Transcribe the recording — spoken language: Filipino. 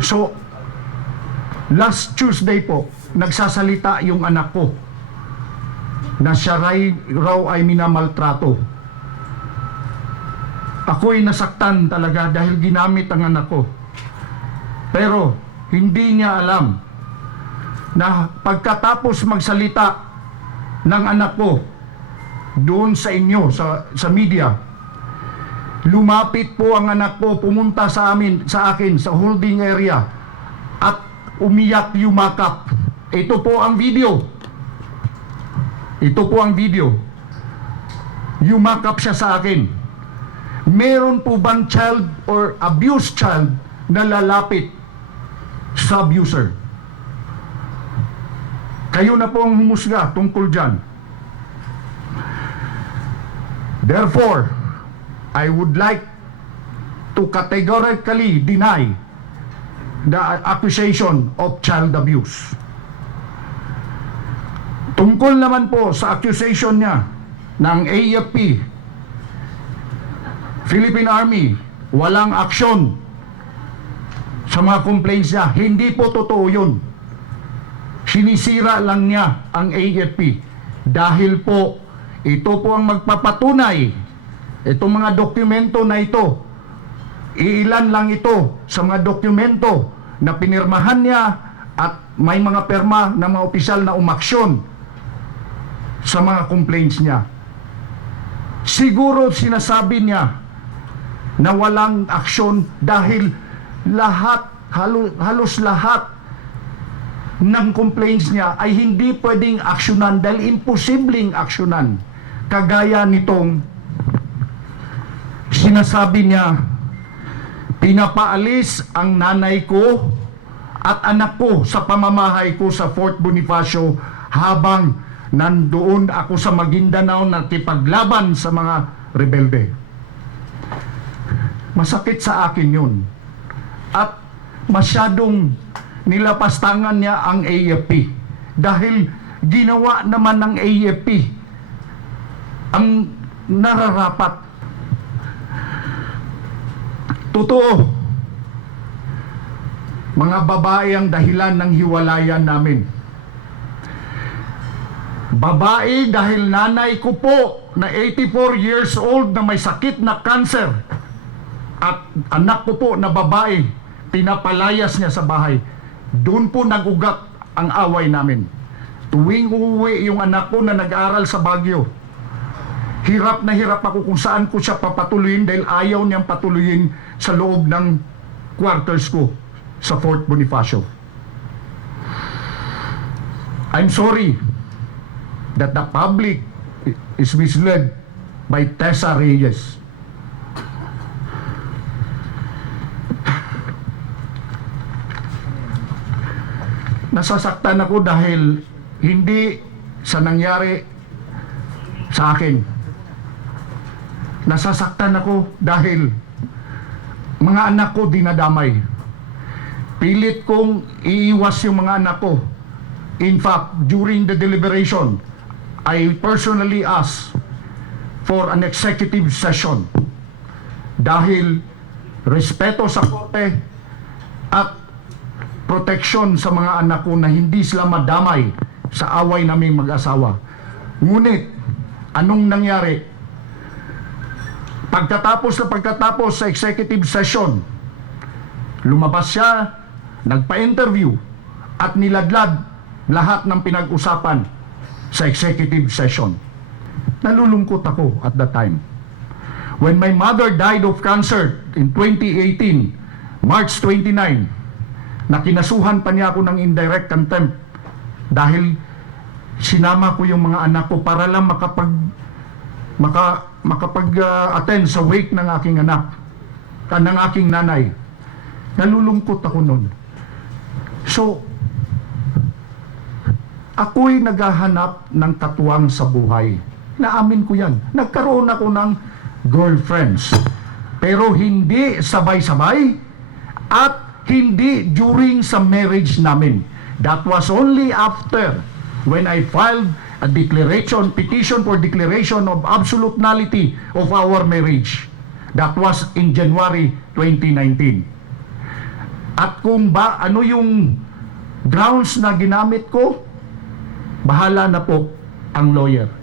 So, last Tuesday po, nagsasalita yung anak ko na siya ray, raw ay minamaltrato. Ako'y nasaktan talaga dahil ginamit ang anak ko. Pero hindi niya alam na pagkatapos magsalita ng anak ko doon sa inyo, sa, sa media, lumapit po ang anak ko, pumunta sa amin, sa akin, sa holding area at umiyak yumakap. Ito po ang video. Ito po ang video. Yumakap siya sa akin. Meron po bang child or abused child na lalapit sa abuser? Kayo na po ang humusga tungkol dyan. Therefore, I would like to categorically deny the accusation of child abuse. Tungkol naman po sa accusation niya ng AFP, Philippine Army, walang aksyon sa mga complaints niya. Hindi po totoo yun. Sinisira lang niya ang AFP dahil po ito po ang magpapatunay itong mga dokumento na ito iilan lang ito sa mga dokumento na pinirmahan niya at may mga perma ng mga opisyal na umaksyon sa mga complaints niya. Siguro sinasabi niya na walang aksyon dahil lahat, halos, halos lahat ng complaints niya ay hindi pwedeng aksyonan dahil imposibleng aksyonan. Kagaya nitong sinasabi niya, pinapaalis ang nanay ko at anak ko sa pamamahay ko sa Fort Bonifacio habang nandoon ako sa Maguindanao nakipaglaban sa mga rebelde. Masakit sa akin yun. At masyadong nilapastangan niya ang AFP dahil ginawa naman ng AFP ang nararapat. Totoo, mga babae ang dahilan ng hiwalayan namin. Babae dahil nanay ko po na 84 years old na may sakit na cancer at anak ko po na babae, pinapalayas niya sa bahay. Doon po nagugat ang away namin. Tuwing uuwi yung anak ko na nag-aral sa Baguio, hirap na hirap ako kung saan ko siya papatuloyin dahil ayaw niyang patuloyin sa loob ng quarters ko sa Fort Bonifacio. I'm sorry that the public is misled by Tessa Reyes. Nasasaktan ako dahil hindi sa nangyari sa akin. Nasasaktan ako dahil mga anak ko dinadamay. Pilit kong iiwas yung mga anak ko. In fact, during the deliberation, I personally asked for an executive session dahil respeto sa korte at proteksyon sa mga anak ko na hindi sila madamay sa away naming mag-asawa. Ngunit, anong nangyari? Pagkatapos na pagkatapos sa executive session, lumabas siya, nagpa-interview, at niladlad lahat ng pinag-usapan sa executive session. Nalulungkot ako at that time. When my mother died of cancer in 2018, March 29, na kinasuhan pa niya ako ng indirect contempt dahil sinama ko yung mga anak ko para lang makapag maka, makapag-attend sa wake ng aking anak ng aking nanay. Nalulungkot ako noon. So, ako'y naghahanap ng katuwang sa buhay. Naamin ko yan. Nagkaroon ako ng girlfriends. Pero hindi sabay-sabay at hindi during sa marriage namin. That was only after when I filed a declaration, petition for declaration of absolute nullity of our marriage. That was in January 2019. At kung ba ano yung grounds na ginamit ko, bahala na po ang lawyer.